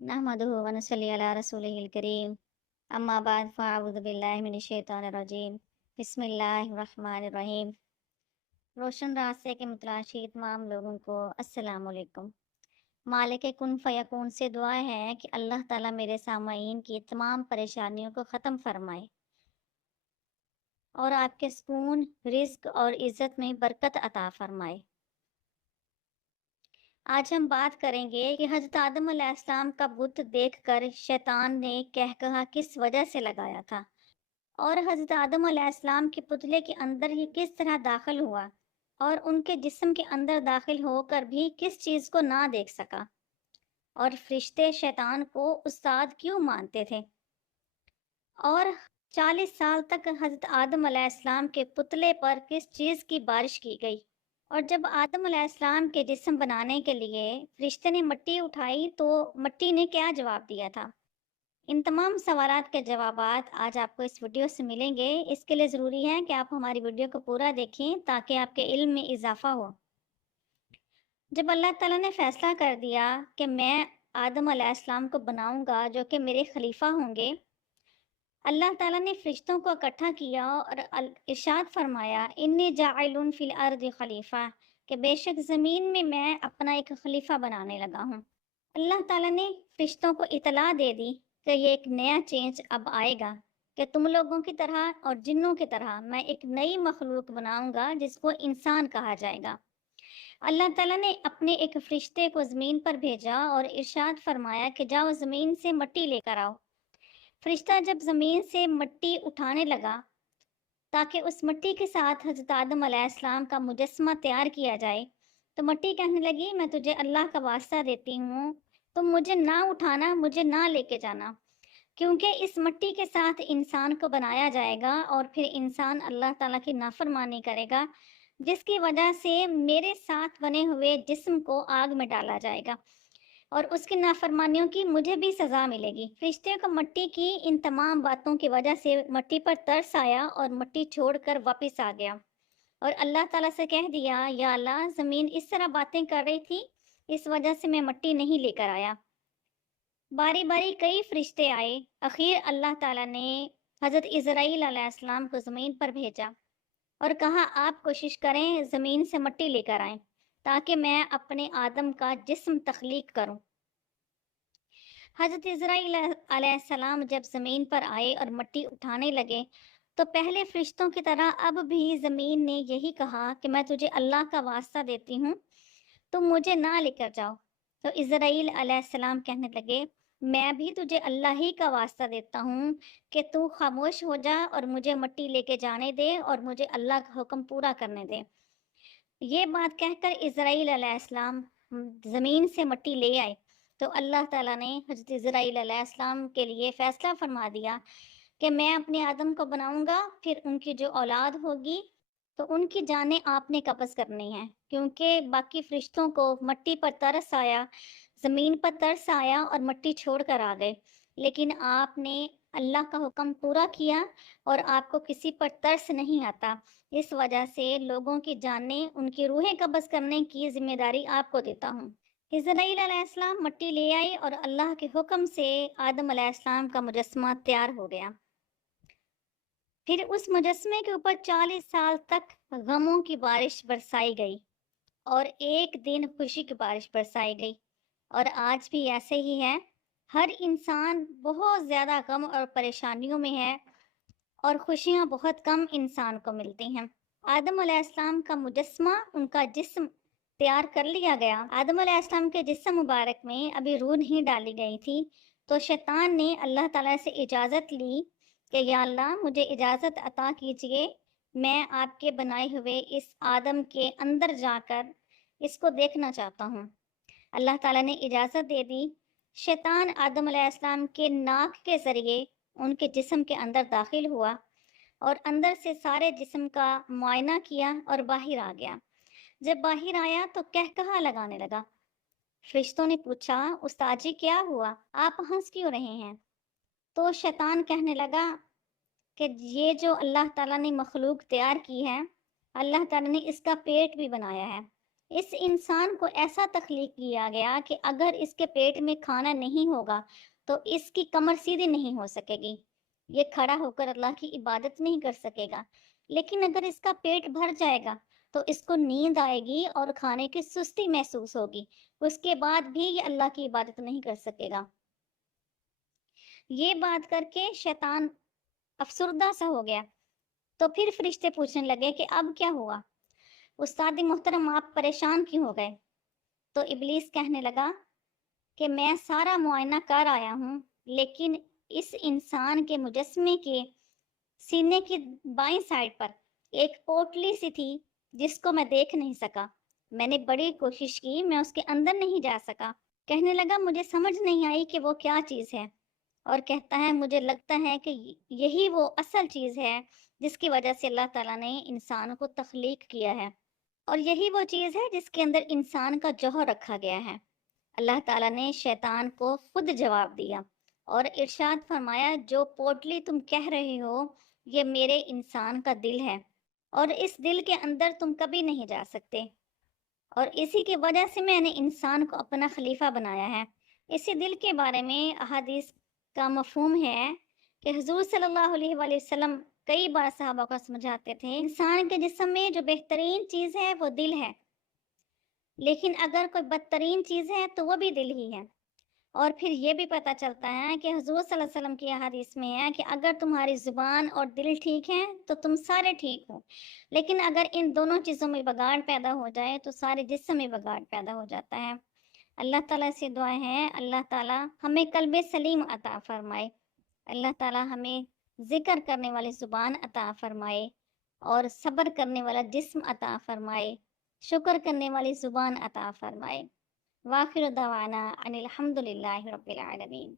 नहमदुहु व नसल्ली अला रसूलिहिल करीम अम्मा बाद फ़अऊज़ु बिल्लाहि मिनश शैतानिर रजीम बिस्मिल्लाहिर रहमानिर रहीम। रोशन रास्ते के मुतलाशी तमाम लोगों को अस्सलाम वालेकुम। मालिक कुन फ़यकून से दुआ है कि अल्लाह ताला मेरे सामाईन की तमाम परेशानियों को ख़त्म फरमाए और आपके सुकून, रिज़्क और इज़्ज़त में बरकत अता फरमाए। आज हम बात करेंगे कि हज़रत आदम अलैहिस्सलाम का बुत देखकर शैतान ने कहकहा किस वजह से लगाया था और हज़रत आदम अलैहिस्सलाम के पुतले के अंदर ये किस तरह दाखिल हुआ और उनके जिस्म के अंदर दाखिल होकर भी किस चीज़ को ना देख सका और फरिश्ते शैतान को उस्ताद क्यों मानते थे और 40 साल तक हज़रत आदम अलैहिस्सलाम के पुतले पर किस चीज़ की बारिश की गई और जब आदम अलैहिस्सलाम के जिस्म बनाने के लिए फरिश्ते ने मिट्टी उठाई तो मिट्टी ने क्या जवाब दिया था। इन तमाम सवालात के जवाबात आज आपको इस वीडियो से मिलेंगे। इसके लिए ज़रूरी है कि आप हमारी वीडियो को पूरा देखें ताकि आपके इल्म में इजाफा हो। जब अल्लाह ताला ने फैसला कर दिया कि मैं आदम अलैहिस्सलाम को बनाऊंगा जो कि मेरे खलीफा होंगे, अल्लाह ताला ने फरिश्तों को इकट्ठा किया और इरशाद फरमाया इन्नी जाइलुन फिल अर्द खलीफा कि बेशक ज़मीन में मैं अपना एक खलीफा बनाने लगा हूँ। अल्लाह ताला ने फरिश्तों को इतला दे दी कि ये एक नया चेंज अब आएगा कि तुम लोगों की तरह और जिन्नों की तरह मैं एक नई मखलूक बनाऊंगा जिसको इंसान कहा जाएगा। अल्लाह ताला ने अपने एक फरिश्ते को ज़मीन पर भेजा और इरशाद फरमाया कि जाओ ज़मीन से मिट्टी लेकर आओ। फरिश्ता जब ज़मीन से मिट्टी उठाने लगा ताकि उस मिट्टी के साथ हज़रत आदम अलैहिस्सलाम का मुजस्समा तैयार किया जाए, तो मिट्टी कहने लगी मैं तुझे अल्लाह का वास्ता देती हूँ, तुम मुझे ना उठाना, मुझे ना लेके जाना, क्योंकि इस मिट्टी के साथ इंसान को बनाया जाएगा और फिर इंसान अल्लाह ताला की नाफरमानी करेगा, जिसकी वजह से मेरे साथ बने हुए जिस्म को आग में डाला जाएगा और उसकी नाफरमानियों की मुझे भी सज़ा मिलेगी। फरिश्ते को मिट्टी की इन तमाम बातों की वजह से मिट्टी पर तरस आया और मिट्टी छोड़कर वापस आ गया और अल्लाह ताला से कह दिया, या अल्लाह ज़मीन इस तरह बातें कर रही थी, इस वजह से मैं मिट्टी नहीं लेकर आया। बारी बारी कई फरिश्ते आए। आखिर अल्लाह ताला ने हज़रत इज़राइल अलैहिस्सलाम को ज़मीन पर भेजा और कहा आप कोशिश करें ज़मीन से मिट्टी लेकर आएं ताकि मैं अपने आदम का जिस्म तख्लीक करूं। हज़रत इज़राइल अलैहिस्सलाम जब ज़मीन पर आए और मिट्टी उठाने लगे, तो पहले फरिश्तों की तरह अब भी ज़मीन ने यही कहा कि मैं तुझे अल्लाह का वास्ता देती हूँ, तुम मुझे ना लेकर जाओ। तो इज़राइल अलैहिस्सलाम कहने लगे, मैं भी तुझे अल्लाह ही का वास्ता देता हूँ कि तू खामोश हो जा और मुझे मिट्टी लेके जाने दे और मुझे अल्लाह का हुक्म पूरा करने दे। ये बात कहकर इज़राइल अलैहिस्सलाम ज़मीन से मिट्टी ले आए, तो अल्लाह ताला ने हज़रत इज़राइल अलैहिस्सलाम के लिए फ़ैसला फरमा दिया कि मैं अपने आदम को बनाऊंगा, फिर उनकी जो औलाद होगी तो उनकी जानें आपने कब्ज़ करनी है, क्योंकि बाकी फरिश्तों को मिट्टी पर तरस आया, ज़मीन पर तरस आया और मिट्टी छोड़कर आ गए, लेकिन आपने अल्लाह का हुक्म पूरा किया और आपको किसी पर तरस नहीं आता। इस वजह से लोगों की जानें, उनकी रूहें कब्ज़ करने की ज़िम्मेदारी आपको देता हूँ। इज़राइल अलैहिस्सलाम मिट्टी ले आई और अल्लाह के हुक्म से आदम अलैहिस्सलाम का मुजस्समा तैयार हो गया। फिर उस मुजस्समे के ऊपर 40 साल तक गमों की बारिश बरसाई गई और एक दिन खुशी की बारिश बरसाई गई और आज भी ऐसे ही है। हर इंसान बहुत ज़्यादा गम और परेशानियों में है और खुशियाँ बहुत कम इंसान को मिलती हैं। आदम अलैहिस्सलाम का मुजस्समा, उनका जिस्म तैयार कर लिया गया। आदम अलैहिस्सलाम के जिस्म मुबारक में अभी रूह नहीं डाली गई थी, तो शैतान ने अल्लाह ताला से इजाज़त ली कि या अल्लाह मुझे इजाज़त अता कीजिए, मैं आपके बनाए हुए इस आदम के अंदर जाकर इसको देखना चाहता हूँ। अल्लाह ताला ने इजाज़त दे दी। शैतान आदम अलैहिस्सलाम के नाक के ज़रिए उनके जिस्म के अंदर दाखिल हुआ और अंदर से सारे जिस्म का मुआयना किया और बाहर आ गया। जब बाहर आया तो कहकहा लगाने लगा। फरिश्तों ने पूछा, उस्ताद जी क्या हुआ? आप हंस क्यों रहे हैं? तो शैतान कहने लगा कि ये जो अल्लाह ताला ने मखलूक तैयार की है, अल्लाह ताला ने इसका पेट भी बनाया है اس انسان کو ایسا تخلیق کیا گیا کہ اگر اس کے پیٹ میں کھانا نہیں ہوگا تو اس کی کمر سیدھی نہیں ہو سکے گی، یہ کھڑا ہو کر اللہ کی عبادت نہیں کر سکے گا۔ لیکن اگر اس کا پیٹ بھر جائے گا تو اس کو نیند آئے گی اور کھانے کی سستی محسوس ہوگی، اس کے بعد بھی یہ اللہ کی عبادت نہیں کر سکے گا۔ یہ بات کر کے شیطان افسردہ سا ہو گیا، تو پھر فرشتے پوچھنے لگے کہ اب کیا ہوا؟ استاد محترم آپ پریشان کیوں ہو گئے؟ تو ابلیس کہنے لگا کہ میں سارا معائنہ کر آیا ہوں، لیکن اس انسان کے مجسمے کے سینے کی بائیں سائڈ پر ایک پوٹلی سی تھی جس کو میں دیکھ نہیں سکا۔ میں نے بڑی کوشش کی، میں اس کے اندر نہیں جا سکا۔ کہنے لگا مجھے سمجھ نہیں آئی کہ وہ کیا چیز ہے، اور کہتا ہے مجھے لگتا ہے کہ یہی وہ اصل چیز ہے جس کی وجہ سے اللہ تعالیٰ نے انسان کو تخلیق کیا ہے، اور یہی وہ چیز ہے جس کے اندر انسان کا جوہر رکھا گیا ہے۔ اللہ تعالیٰ نے شیطان کو خود جواب دیا اور ارشاد فرمایا جو پوٹلی تم کہہ رہے ہو یہ میرے انسان کا دل ہے، اور اس دل کے اندر تم کبھی نہیں جا سکتے، اور اسی کی وجہ سے میں نے انسان کو اپنا خلیفہ بنایا ہے۔ اسی دل کے بارے میں احادیث کا مفہوم ہے کہ حضور صلی اللہ علیہ وآلہ وسلم کئی بار صحابہ کو سمجھاتے تھے انسان کے جسم میں جو بہترین چیز ہے وہ دل ہے، لیکن اگر کوئی بدترین چیز ہے تو وہ بھی دل ہی ہے۔ اور پھر یہ بھی پتہ چلتا ہے کہ حضور صلی اللہ علیہ وسلم کی حدیث میں ہے کہ اگر تمہاری زبان اور دل ٹھیک ہیں تو تم سارے ٹھیک ہو، لیکن اگر ان دونوں چیزوں میں بگاڑ پیدا ہو جائے تو سارے جسم میں بگاڑ پیدا ہو جاتا ہے۔ اللہ تعالیٰ سے دعائیں ہیں اللہ تعالیٰ ہمیں قلب سلیم عطا فرمائے، اللہ تعالیٰ ہمیں ذکر کرنے والی زبان عطا فرمائے اور صبر کرنے والا جسم عطا فرمائے، شکر کرنے والی زبان عطا فرمائے۔ وآخر دعوانا ان الحمد للہ رب العالمین۔